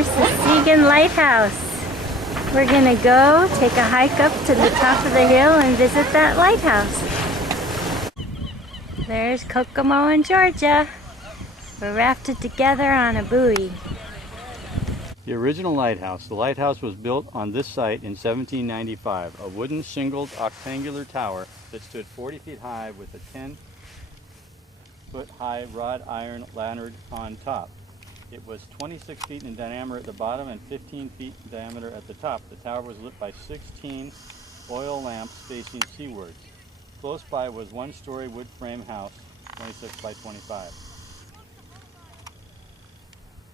Here's the Seguin Lighthouse. We're gonna go take a hike up to the top of the hill and visit that lighthouse. There's Kokomo in Georgia. We're rafted together on a buoy. The original lighthouse. The lighthouse was built on this site in 1795, a wooden shingled octangular tower that stood 40 feet high with a 10-foot high wrought iron lantern on top. It was 26 feet in diameter at the bottom and 15 feet in diameter at the top. The tower was lit by 16 oil lamps facing seawards. Close by was one-story wood frame house, 26 by 25.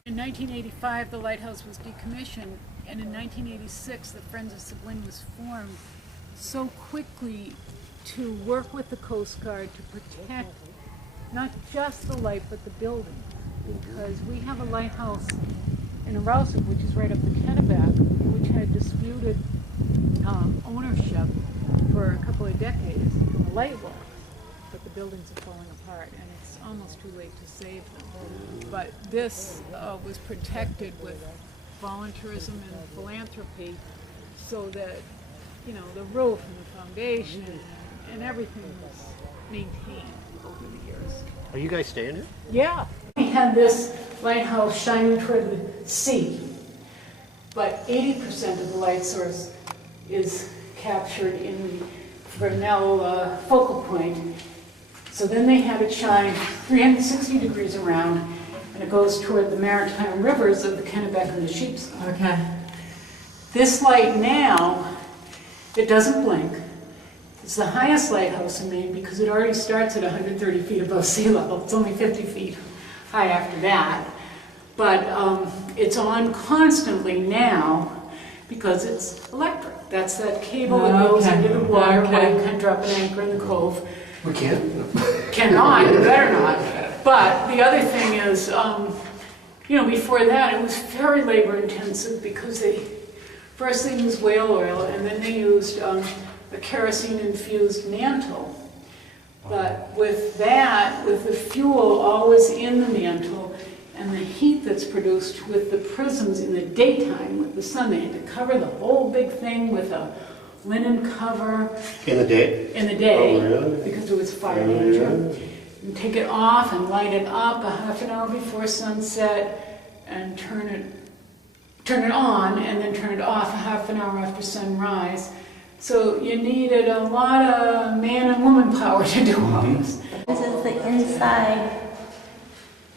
In 1985, the lighthouse was decommissioned, and in 1986, the Friends of Seguin was formed so quickly to work with the Coast Guard to protect not just the light, but the building. Because we have a lighthouse in Arousal, which is right up the Kennebec, which had disputed ownership for a couple of decades on the light wall. But the buildings are falling apart, and it's almost too late to save them. But this was protected with volunteerism and philanthropy, so that, you know, the roof and the foundation and everything was maintained over the years. Are you guys staying here? Yeah. We had this lighthouse shining toward the sea, but 80% of the light source is captured in the Vernell focal point. So then they have it shine 360 degrees around, and it goes toward the maritime rivers of the Kennebec and the Sheepscot. Okay. This light now, it doesn't blink. It's the highest lighthouse in Maine because it already starts at 130 feet above sea level. It's only 50 feet high after that. But it's on constantly now because it's electric. That's that cable that goes into the water where you can drop an anchor in the cove. We can't. Cannot, you better not. But the other thing is, you know, before that it was very labor intensive because first they used whale oil and then they used a kerosene infused mantle. But with that, with the fuel always in the mantle and the heat that's produced with the prisms in the daytime with the sun, they had to cover the whole big thing with a linen cover. In the day? In the day, oh, really? Because there was fire danger. And take it off and light it up a half an hour before sunset and turn it on and then turn it off a half an hour after sunrise. So you needed a lot of man and woman power to do all this. This is the inside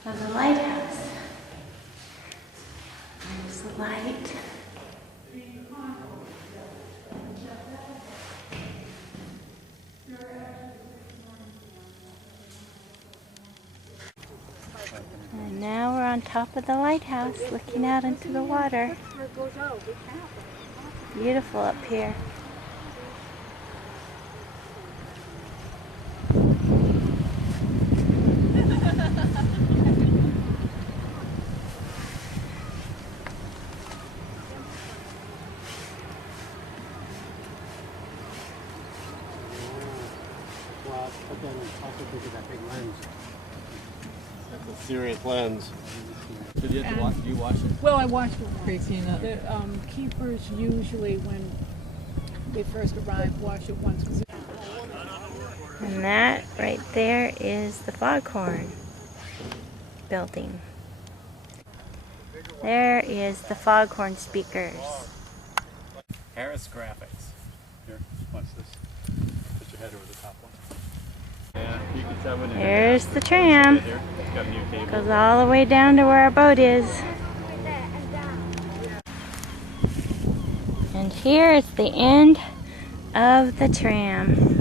of the lighthouse. There's the light. And now we're on top of the lighthouse, looking out into the water. Beautiful up here. Well, but then also think of that big lens. That's a serious lens. So do you watch it? Well, I watched it once. Christina. The keepers usually, when they first arrive, watch it once. And that right there is the foghorn building. There is the foghorn speakers. Harris Graphics. Here, watch this. Put your head over the top one. Yeah, you can tell when Here's the tram. It's got a new cable. Goes all the way down to where our boat is. And here is the end of the tram.